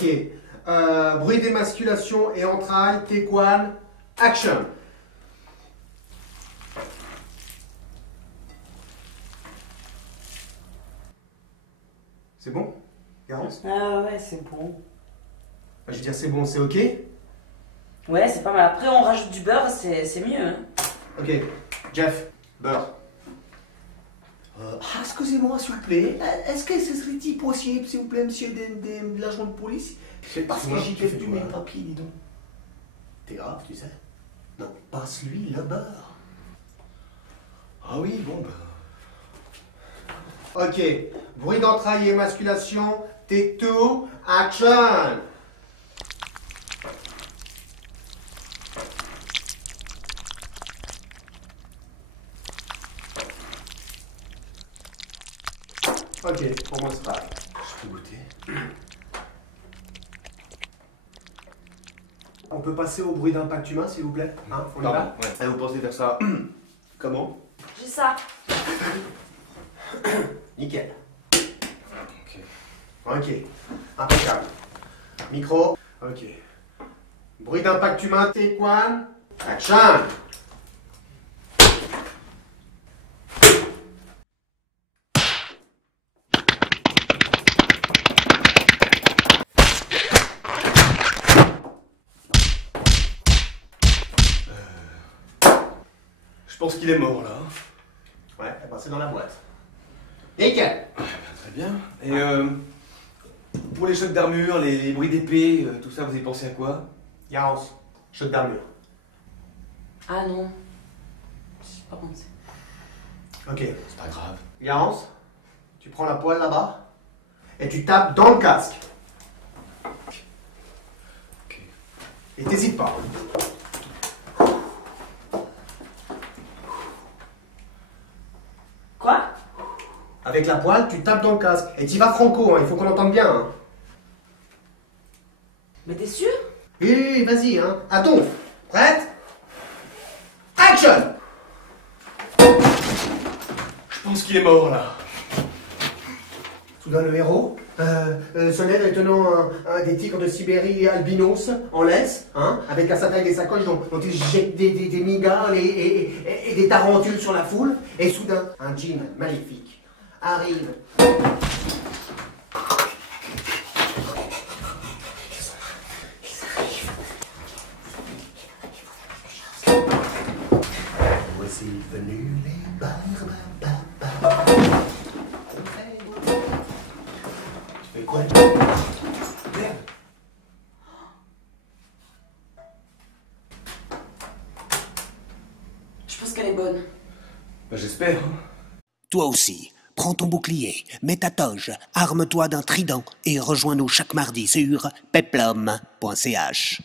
Ok. Bruit d'émasculation et entrailles, T1, action. C'est bon, Garance? Ah ouais, c'est bon. Je veux dire, c'est bon, c'est ok? Ouais, c'est pas mal. Après, on rajoute du beurre, c'est mieux. Hein. Ok. Jeff, beurre. Excusez-moi, s'il vous plaît. Est-ce que ce serait-il possible, s'il vous plaît, monsieur, de l'agent de police? Parce que j'ai perdu mes papiers, dis donc. T'es grave, tu sais? Non, passe-lui le beurre. Ah oui, bon ben. Ok. Bruit d'entrailles et émasculation, T2, action. Ok, pour moi c'est pareil. Je peux goûter. On peut passer au bruit d'impact humain, s'il vous plaît? Hein, on y va? Ouais. Vous pensez faire ça Comment? J'ai ça. Nickel. Ok. Ok. Impeccable. Micro. Ok. Bruit d'impact humain, T1, action. Je pense qu'il est mort là. Ouais, elle est passée dans la boîte. Nickel. Très bien. Et pour les chocs d'armure, les bruits d'épée, tout ça, vous avez pensé à quoi? Garance, shot d'armure. Ah non. J'ai pas pensé. Ok. C'est pas grave. Garance, tu prends la poêle là-bas et tu tapes dans le casque. Ok. Et t'hésites pas. Quoi? Avec la poêle, tu tapes dans le casque. Et t'y vas franco, hein, il faut qu'on entende bien. Hein. Mais t'es sûr? Oui, vas-y, hein. Attends, prête? Action! Je pense qu'il est mort là. Soudain, le héros se lève et tenant des tigres de Sibérie albinos en laisse, hein, avec à sa taille des sacoches dont il jette des migales et des tarentules sur la foule. Et soudain, un djinn maléfique arrive. Voici venus les barbes. Tu fais quoi? Merde. Je pense qu'elle est bonne. Bah j'espère. Hein. Toi aussi, prends ton bouclier, mets ta toge, arme-toi d'un trident et rejoins-nous chaque mardi sur peplum.ch.